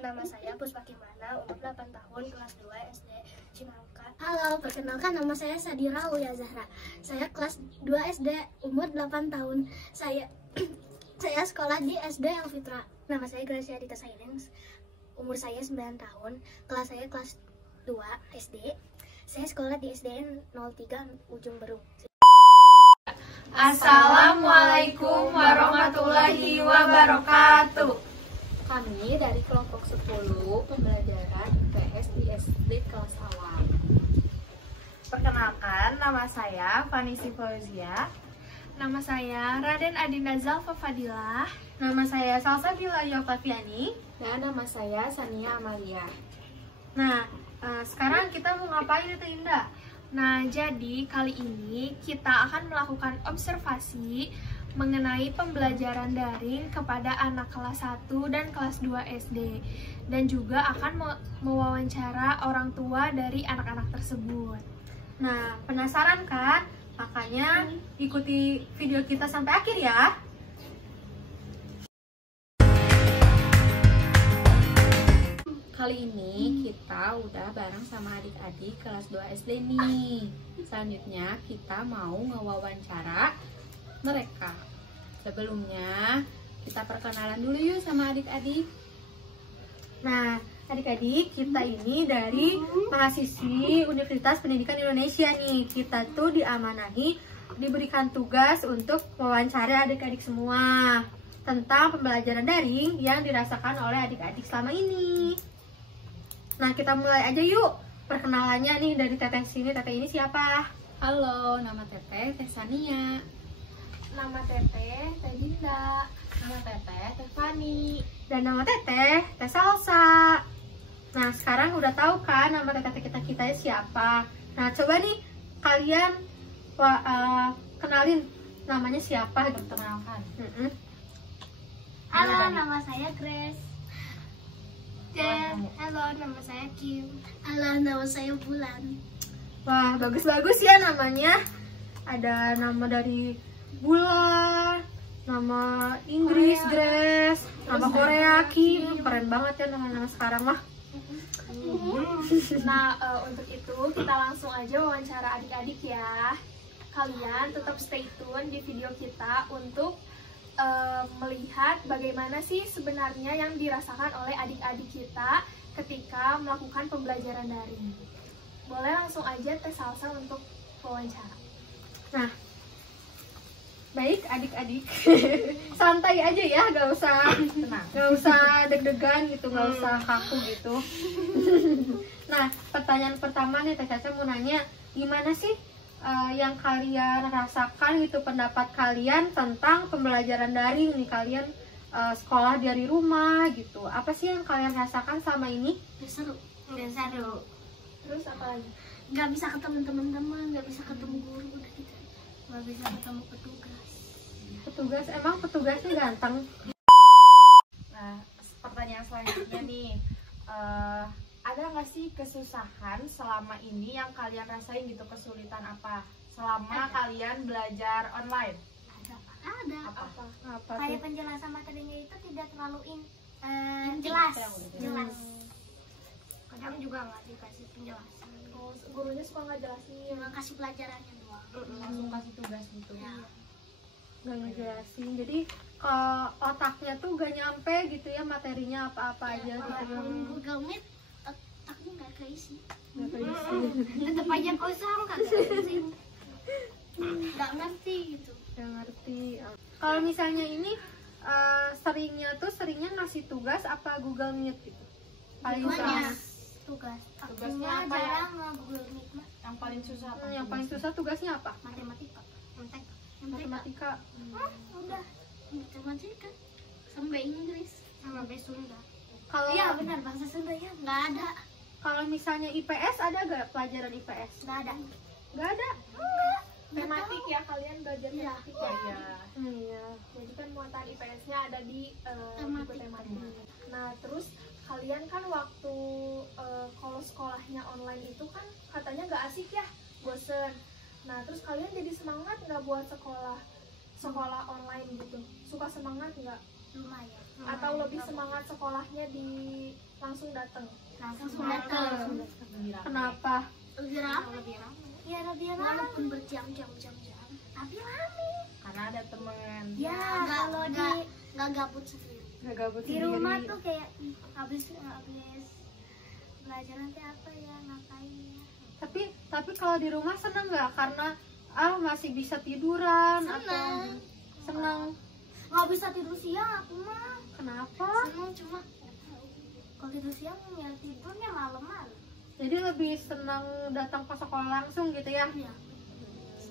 nama saya Puspa Kimana, umur 8 tahun, kelas 2 SD Cinangka. Halo, perkenalkan nama saya Sadira Uya Zahra. Saya kelas 2 SD, umur 8 tahun. Saya sekolah di SD Elfitra. Nama saya Gracia Adita Sairens. Umur saya 9 tahun, kelas saya kelas 2 SD. Saya sekolah di SDN 03 Ujung Berung. Assalamualaikum warahmatullahi wabarakatuh. Kami dari kelompok 10 pembelajaran IPS di SD kelas awal. Perkenalkan, nama saya Vanisi Fauzia. Nama saya Raden Adinda Zalfa Fadilah. Nama saya Salsabila Yokaviani. Dan nama saya Sania Amalia. Nah, sekarang kita mau ngapain itu Indah? Nah, jadi kali ini kita akan melakukan observasi mengenai pembelajaran daring kepada anak kelas 1 dan kelas 2 SD. Dan juga akan mewawancara orang tua dari anak-anak tersebut. Nah, penasaran kan? Makanya ikuti video kita sampai akhir ya. Kali ini kita udah bareng sama adik-adik kelas 2 SD nih. Selanjutnya kita mau ngewawancara mereka. Sebelumnya kita perkenalan dulu yuk sama adik-adik. Nah, adik-adik, kita ini dari mahasiswi Universitas Pendidikan Indonesia nih. Kita tuh diamanahi, diberikan tugas untuk mewawancara adik-adik semua tentang pembelajaran daring yang dirasakan oleh adik-adik selama ini. Nah, kita mulai aja yuk. Perkenalannya nih dari Teteh sini. Teteh ini siapa? Halo, nama Teteh Teh Sania. Nama Teteh Teh Dinda. Nama Teteh Teh Fani. Dan nama Teteh Teh Salsa. Nah, sekarang udah tahu kan nama teteh kita siapa. Nah, coba nih kalian kenalin namanya siapa gitu. Perkenalkan. Halo, nama saya Grace. Dan halo, nama saya Kim. Halo, nama saya Bulan. Wah, bagus-bagus ya namanya. Ada nama dari Bulan, nama Inggris Grace, nama Korea Kim. Keren banget ya nama-nama sekarang mah. Nah, untuk itu kita langsung aja wawancara adik-adik ya. Kalian tetap stay tune di video kita untuk melihat bagaimana sih sebenarnya yang dirasakan oleh adik-adik kita ketika melakukan pembelajaran daring. Boleh langsung aja Teh Salsa untuk wawancara. Nah, baik adik-adik, santai aja ya, gak usah deg-degan gitu, gak usah kaku gitu. Nah, pertanyaan pertama nih Teh Caca mau nanya, gimana sih yang kalian rasakan gitu, pendapat kalian tentang pembelajaran daring nih, kalian sekolah dari rumah gitu, apa sih yang kalian rasakan selama ini? Seru. Terus apa lagi? Nggak bisa ketemu teman-teman, nggak bisa ketemu guru, udah gitu. Nggak bisa ketemu petugas. Emang petugasnya ganteng? Nah, pertanyaan selanjutnya nih, ada nggak sih kesusahan selama ini yang kalian rasain gitu, kesulitan apa selama kalian belajar online? Ada. Apa Kayak tuh? penjelasan materinya itu tidak terlalu jelas. Kadang juga nggak dikasih penjelasan. Oh, gurunya suka nggak jelasin. Cuma kasih pelajarannya doang. Langsung kasih tugas gitu. Ya. Gak ngejelasin, jadi ke otaknya tuh gak nyampe gitu ya, materinya apa-apa aja gitu. Walaupun Google Meet otaknya nggak keisi. Gak keisi. Tetap aja kosong, nggak keisi. Nggak ngerti gitu. Gak ngerti. Kalau misalnya ini seringnya ngasih tugas apa Google Meet gitu? Paling Semuanya susah. tugas. Tugasnya Akunya apa ya? jarang Google Meet mah. Yang paling susah apa? Yang paling susah tugasnya apa? Matematika. Matematika. Udah matematika sampai Inggris sama bahasa Sunda. Kalau Iya benar, bahasa Sunda ya nggak ada. kalau misalnya IPS ada gak pelajaran IPS? Nggak ada. Gak ada. Tematik ya, kalian belajar tematik ya. Iya. Jadi kan muatan IPS-nya ada di buku Tematik. tematik. Nah, terus kalian kan waktu kalau sekolahnya online itu kan katanya nggak asik ya, bosen. Nah, terus kalian jadi semangat nggak buat sekolah online gitu? Suka semangat nggak? Rumah ya. Atau lebih semangat sekolahnya di langsung datang? Langsung datang. Kenapa? Lebih ramai. Ya lebih ramai. Walaupun berjam-jam. Tapi ramai. Karena ada teman. Ya kalau nggak gabut sendiri. Nggak gabut Di sendiri. rumah tuh kayak habis belajar nanti apa ya, ngapain ya. Tapi kalau di rumah seneng nggak? Karena masih bisa tiduran atau seneng? Nggak bisa tidur siang aku mah. Kenapa? Seneng cuma kalau tidur siang ya tidurnya malam-malam. Jadi lebih senang datang ke sekolah langsung gitu ya? Iya.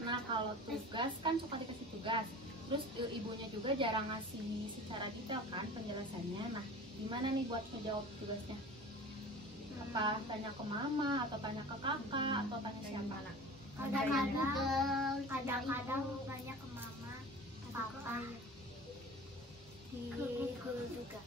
Nah kalau tugas kan suka dikasih tugas, terus ibunya juga jarang ngasih secara detail kan penjelasannya. Nah gimana nih buat ngejawab tugasnya? Apa tanya ke mama atau tanya ke kakak atau tanya siapa? Kadang-kadang nanya ke mama, papa, di guru juga.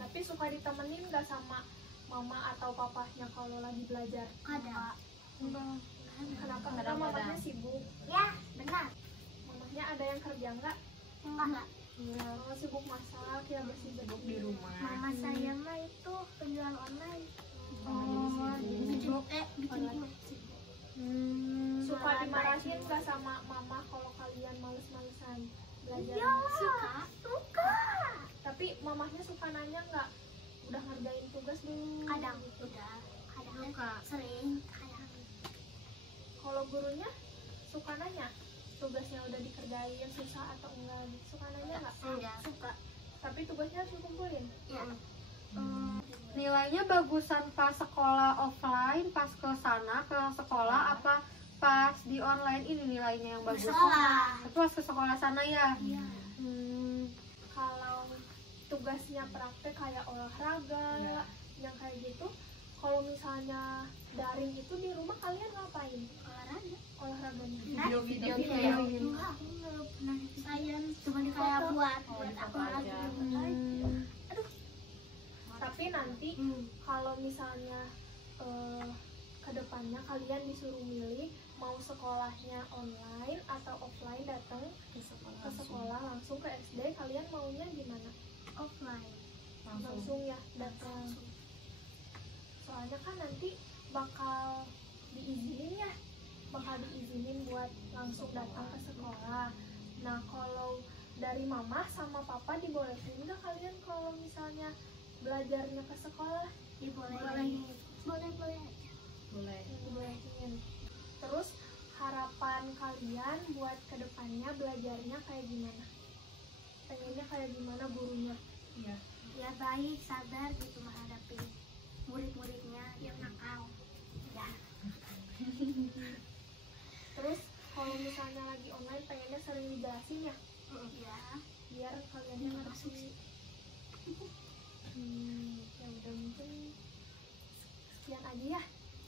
Tapi suka ditemenin nggak sama mama atau papahnya kalau lagi belajar? Kadang. Kenapa? Karena mamanya sibuk. Ya benar. Mamanya ada yang kerja nggak? Enggak. Mama sibuk masak ya, bersih-bersih Di rumah. Mama saya mah itu penjual online. bikin Bikin Suka dimarahin nggak sama mama kalau kalian males-malesan belajar? Suka. Tapi mamahnya suka nanya nggak? Udah ngerjain tugas belum? Kadang udah, kadang sering. Kalau gurunya suka nanya tugasnya udah dikerjain susah atau enggak? Suka nanya nggak? Enggak. Suka. Tapi tugasnya harus dikumpulin. Ya. Nilainya bagusan pas sekolah offline, pas ke sana ke sekolah, apa pas di online ini nilainya yang bagus? Sekolah. Tapi pas ke sekolah sana ya? Iya. Kalau tugasnya praktek kayak olahraga yang kayak gitu, kalau misalnya daring itu di rumah kalian ngapain? Olahraganya Video-video Enggak, aku nggak pernah sayang, cuma kayak buat aku aja. Tapi nanti kalau misalnya kedepannya kalian disuruh milih mau sekolahnya online atau offline, datang ke sekolah langsung ke SD, kalian maunya gimana? Offline. Langsung ya datang. Soalnya kan nanti bakal diizinin buat langsung datang ke sekolah. Nah kalau dari mama sama papa dibolehin nggak kalian kalau misalnya belajarnya ke sekolah? Boleh aja. Dibolehin. Terus harapan kalian buat kedepannya belajarnya kayak gimana? Pengennya kayak gimana gurunya? Ya baik, sabar gitu menghadapi murid-muridnya yang nakal. Ya. Terus kalau misalnya lagi online pengennya sering dijelasin ya? Ya. Biar kaliannya ngerti. Ya udah, mungkin sekian aja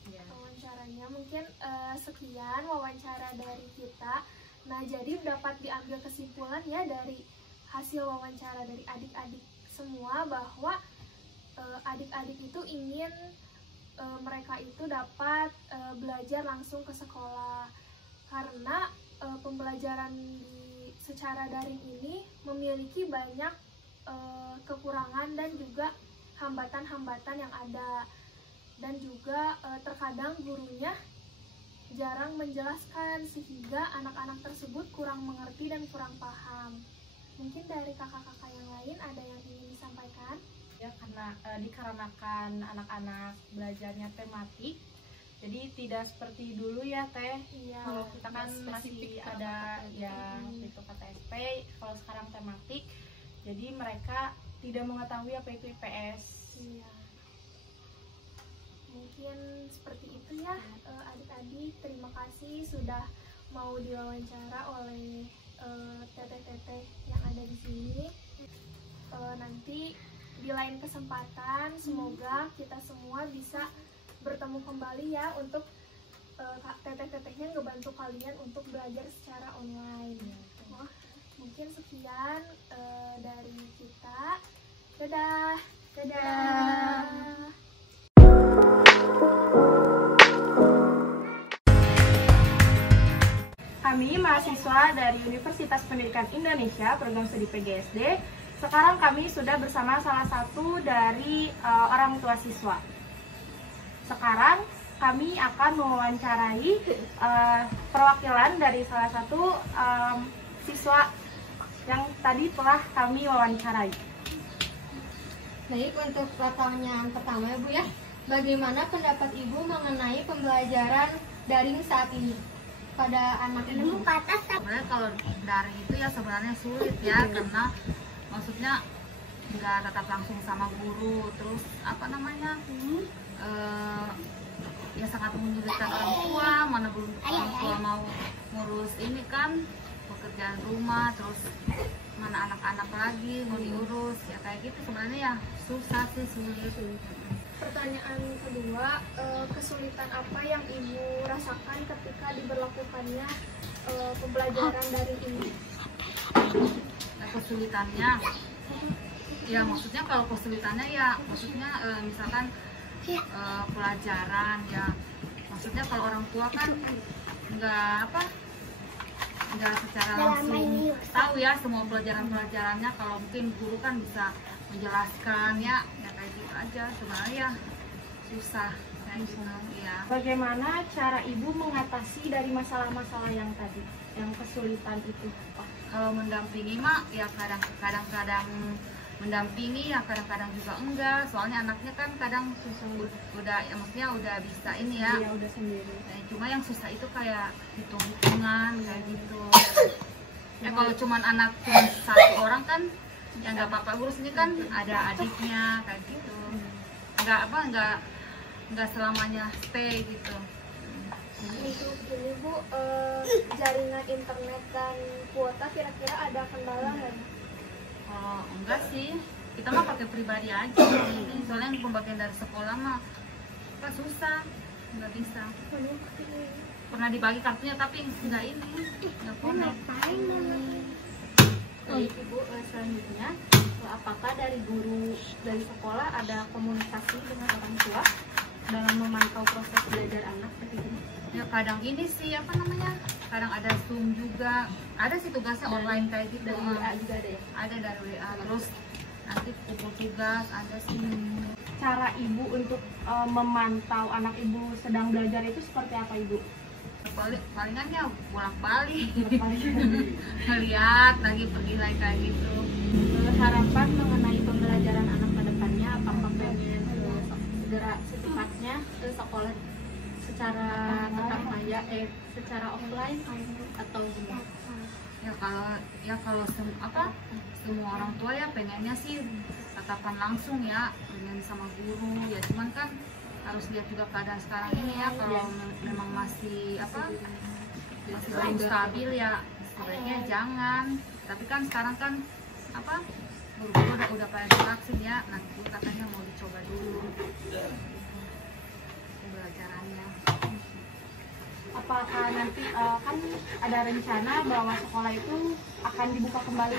ya wawancaranya. Mungkin sekian wawancara dari kita. Nah jadi dapat diambil kesimpulan ya dari hasil wawancara dari adik-adik semua bahwa adik-adik itu ingin mereka itu dapat belajar langsung ke sekolah, karena pembelajaran secara daring ini memiliki banyak kekurangan dan juga hambatan-hambatan yang ada, dan juga terkadang gurunya jarang menjelaskan sehingga anak-anak tersebut kurang mengerti dan kurang paham. Mungkin dari kakak-kakak yang lain ada yang ingin disampaikan? Ya, karena dikarenakan anak-anak belajarnya tematik, jadi tidak seperti dulu ya Teh. Iya. Kalau kita kan masih ada ya itu KTSP, kalau sekarang tematik, jadi mereka tidak mengetahui apa itu IPS. Iya. Mungkin seperti itu ya adik-adik. Terima kasih sudah mau diwawancara oleh teteh-teteh yang ada di sini. Nanti di lain kesempatan semoga kita semua bisa bertemu kembali ya untuk teteh-tetehnya ngebantu kalian untuk belajar secara online. Mungkin sekian dari kita. Dadah. Kami mahasiswa dari Universitas Pendidikan Indonesia, program studi PGSD, Sekarang kami sudah bersama salah satu dari orang tua siswa. Sekarang kami akan mewawancarai perwakilan dari salah satu siswa yang tadi telah kami wawancarai. Baik, untuk pertanyaan pertama ya Bu ya, bagaimana pendapat Ibu mengenai pembelajaran daring saat ini pada anak Ibu? Sebenarnya kalau daring itu ya sebenarnya sulit ya, karena maksudnya nggak tetap langsung sama guru, terus apa namanya ya sangat menyulitkan orang tua, mana belum orang tua mau ngurus ini kan pekerjaan rumah, terus mana anak-anak lagi mau diurus, ya kayak gitu sebenarnya ya susah sih, sulit. Pertanyaan kedua, kesulitan apa yang Ibu rasakan ketika diberlakukannya pembelajaran daring ini? Nah, kesulitannya ya maksudnya kalau kesulitannya ya maksudnya misalkan pelajaran ya, maksudnya kalau orang tua kan nggak secara langsung tahu ya semua pelajarannya, kalau mungkin guru kan bisa menjelaskan ya kayak gitu aja, sebenarnya ya susah kayak gitu ya. Bagaimana cara Ibu mengatasi dari masalah-masalah yang tadi, yang kesulitan itu? Kalau mendampingi mah ya kadang-kadang mendampingi ya, kadang-kadang juga enggak, soalnya anaknya kan kadang udah ya maksudnya udah bisa ini ya, Iya, udah sendiri. Nah, cuma yang susah itu kayak hitung-hitungan kayak gitu. Ya kalau cuman anak cuma satu orang kan ya nggak apa-apa, urus ini kan ada adiknya kayak gitu, nggak selamanya stay gitu. Untuk ini Bu, jaringan internet dan kuota kira-kira ada kendala nggak? Kalau enggak sih, kita mah pakai pribadi aja. Soalnya yang pembagian dari sekolah mah apa susah, nggak bisa. Pernah dibagi kartunya tapi nggak ini, nggak connect. Baik Ibu, selanjutnya apakah dari guru dari sekolah ada komunikasi dengan orang tua dalam memantau proses belajar anak seperti ini? Ya kadang ini sih apa namanya, kadang ada Zoom juga, ada sih tugasnya online kayak gitu. Dari WA juga ada ya? Ada dari WA, terus nanti kumpul tugas ada sih. Cara Ibu untuk memantau anak Ibu sedang belajar itu seperti apa Ibu? Palingan ya bolak-balik ngeliat lagi, pergi lagi kayak gitu. Harapan mengenai pembelajaran anak ke depannya, apakah pengen segera secepatnya ke sekolah secara tatap maya, secara offline atau gimana? Kalau semua orang tua ya pengennya sih tatapan langsung ya, pengen sama guru ya, cuman kan harus lihat juga keadaan sekarang ini ya, kalau memang masih belum stabil ya sebaiknya jangan. Tapi kan sekarang kan guru-guru udah pada divaksin ya, nanti katanya mau dicoba dulu pembelajarannya. Apakah nanti kan ada rencana bahwa sekolah itu akan dibuka kembali?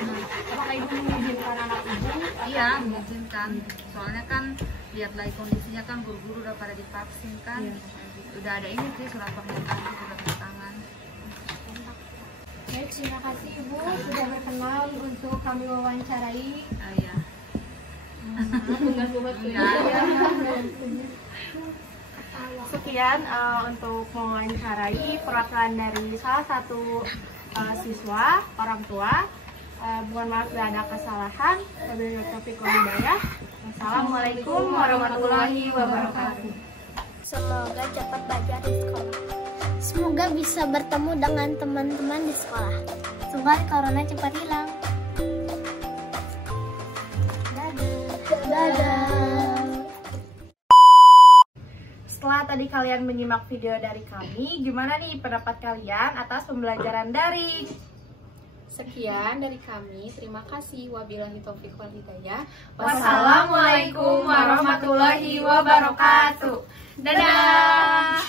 Apakah Ibu mengizinkan anak Ibu? Iya, mengizinkan. Soalnya kan lihat lagi kondisinya kan, guru-guru udah pada divaksin kan. Udah ada ini sih surat pernyataan sudah tangan. Baik, terima kasih Ibu sudah berkenan untuk kami wawancarai. Iya. Sekian untuk mewawancarai perwakilan dari salah satu siswa, orang tua. Mohon maaf bila ada kesalahan. Wabillahi taufiq wal hidayah. Wassalamualaikum warahmatullahi wabarakatuh. Semoga cepat belajar di sekolah. Semoga bisa bertemu dengan teman-teman di sekolah. Semoga corona cepat hilang. Dadah. Setelah tadi kalian menyimak video dari kami, gimana nih pendapat kalian atas pembelajaran daring? Sekian dari kami, terima kasih. Wabillahi taufiq wal hidayah. Wassalamualaikum warahmatullahi wabarakatuh. Dadah.